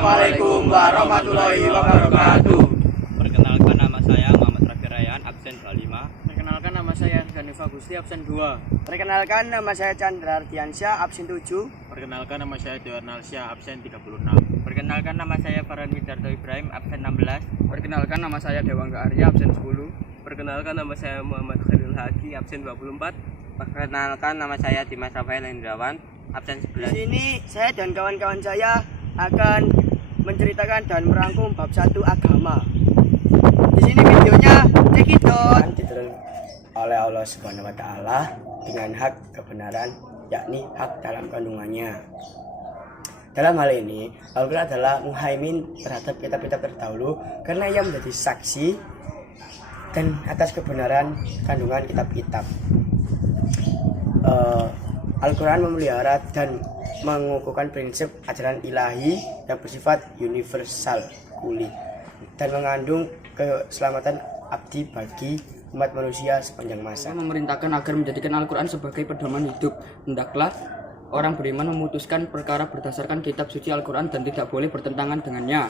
Assalamualaikum warahmatullahi wabarakatuh. Perkenalkan, nama saya Muhammad Rafi Rayhan, absen 25. Perkenalkan, nama saya Ganifa Gusti, absen 2. Perkenalkan, nama saya Chandra Ardiansyah, absen 7. Perkenalkan, nama saya Dewan Alsyah, absen 36. Perkenalkan, nama saya Farhan Widarto Ibrahim, absen 16. Perkenalkan, nama saya Dewangga Arya, absen 10. Perkenalkan, nama saya Muhammad Khalil Haki, absen 24. Perkenalkan, nama saya Dimas Rafael Hendrawan, absen Di 11. sini saya dan kawan-kawan saya akan menceritakan dan merangkum bab 1 agama. Di sini videonya cekidot. Diturunkan oleh Allah Subhanahu wa taala dengan hak kebenaran, yakni hak dalam kandungannya. Dalam hal ini, Al-Quran adalah muhaimin terhadap kitab-kitab terdahulu karena ia menjadi saksi dan atas kebenaran kandungan kitab-kitab. Al-Quran memelihara dan mengukuhkan prinsip ajaran ilahi yang bersifat universal kuli dan mengandung keselamatan abdi bagi umat manusia sepanjang masa. Memerintahkan agar menjadikan Al-Quran sebagai pedoman hidup. Hendaklah orang beriman memutuskan perkara berdasarkan kitab suci Al-Quran dan tidak boleh bertentangan dengannya.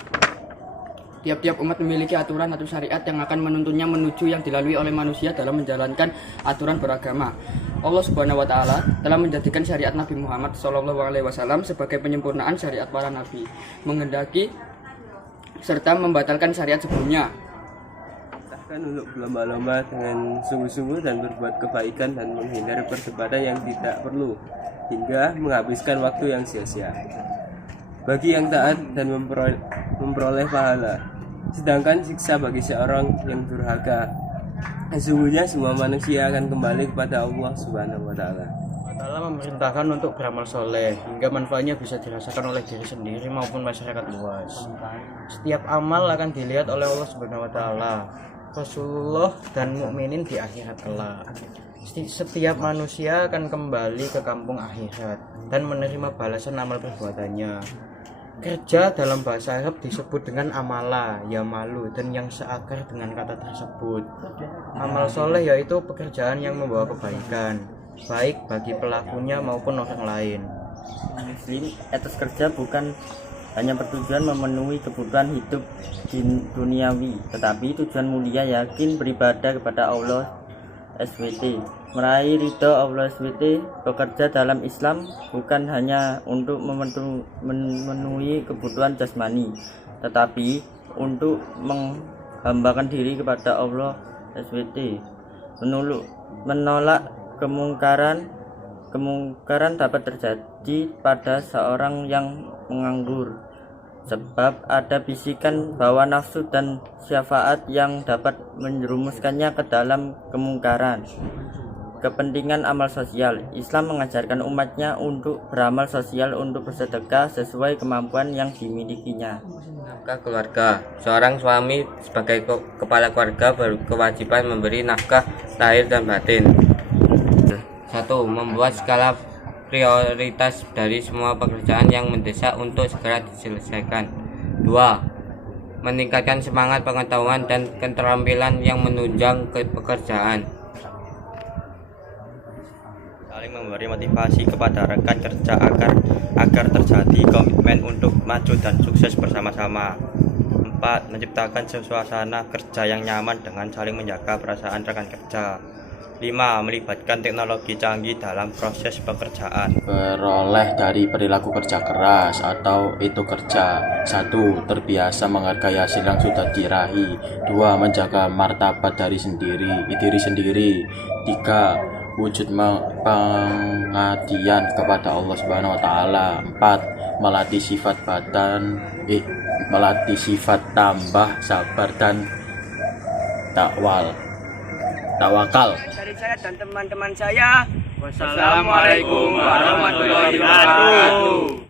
Tiap-tiap umat memiliki aturan atau syariat yang akan menuntunnya menuju yang dilalui oleh manusia dalam menjalankan aturan beragama. Allah Subhanahu wa taala telah menjadikan syariat Nabi Muhammad SAW sebagai penyempurnaan syariat para nabi, menghendaki serta membatalkan syariat sebelumnya. Untuk berlomba-lomba dengan sungguh-sungguh dan berbuat kebaikan dan menghindari perdebatan yang tidak perlu hingga menghabiskan waktu yang sia-sia bagi yang taat dan memperoleh pahala, sedangkan siksa bagi seorang yang durhaka. Sesungguhnya semua manusia akan kembali kepada Allah Subhanahu wa taala. Allah memerintahkan untuk beramal soleh hingga manfaatnya bisa dirasakan oleh diri sendiri maupun masyarakat luas. Setiap amal akan dilihat oleh Allah Subhanahu wa taala, Rasulullah dan mukminin di akhirat kelak. Setiap manusia akan kembali ke kampung akhirat dan menerima balasan amal perbuatannya. Kerja dalam bahasa Arab disebut dengan amala, ya malu, dan yang seakar dengan kata tersebut. Amal soleh yaitu pekerjaan yang membawa kebaikan, baik bagi pelakunya maupun orang lain. Muslim, etos kerja bukan hanya bertujuan memenuhi kebutuhan hidup duniawi, tetapi tujuan mulia yakin beribadah kepada Allah SWT, meraih ridho Allah SWT. Bekerja dalam Islam bukan hanya untuk memenuhi kebutuhan jasmani, tetapi untuk menghambakan diri kepada Allah SWT. Menolak kemungkaran dapat terjadi pada seorang yang menganggur, sebab ada bisikan bahwa nafsu dan syafaat yang dapat menjerumuskannya ke dalam kemungkaran. Kepentingan amal sosial, Islam mengajarkan umatnya untuk beramal sosial, untuk bersedekah sesuai kemampuan yang dimilikinya. Nafkah keluarga, seorang suami sebagai kepala keluarga berkewajiban memberi nafkah lahir dan batin. 1. Membuat skala prioritas dari semua pekerjaan yang mendesak untuk segera diselesaikan. 2. Meningkatkan semangat pengetahuan dan keterampilan yang menunjang ke pekerjaan. Saling memberi motivasi kepada rekan kerja agar terjadi komitmen untuk maju dan sukses bersama-sama. 4. Menciptakan suasana kerja yang nyaman dengan saling menjaga perasaan rekan kerja. 5. Melibatkan teknologi canggih dalam proses pekerjaan. Beroleh dari perilaku kerja keras atau itu kerja. 1. Terbiasa menghargai hasil yang sudah diraih. 2. Menjaga martabat diri sendiri. 3. Wujud pengabdian kepada Allah Subhanahu wa taala. 4. Melatih sifat tambah sabar dan tawakal. Dari saya dan teman-teman saya, Wassalamualaikum warahmatullahi wabarakatuh.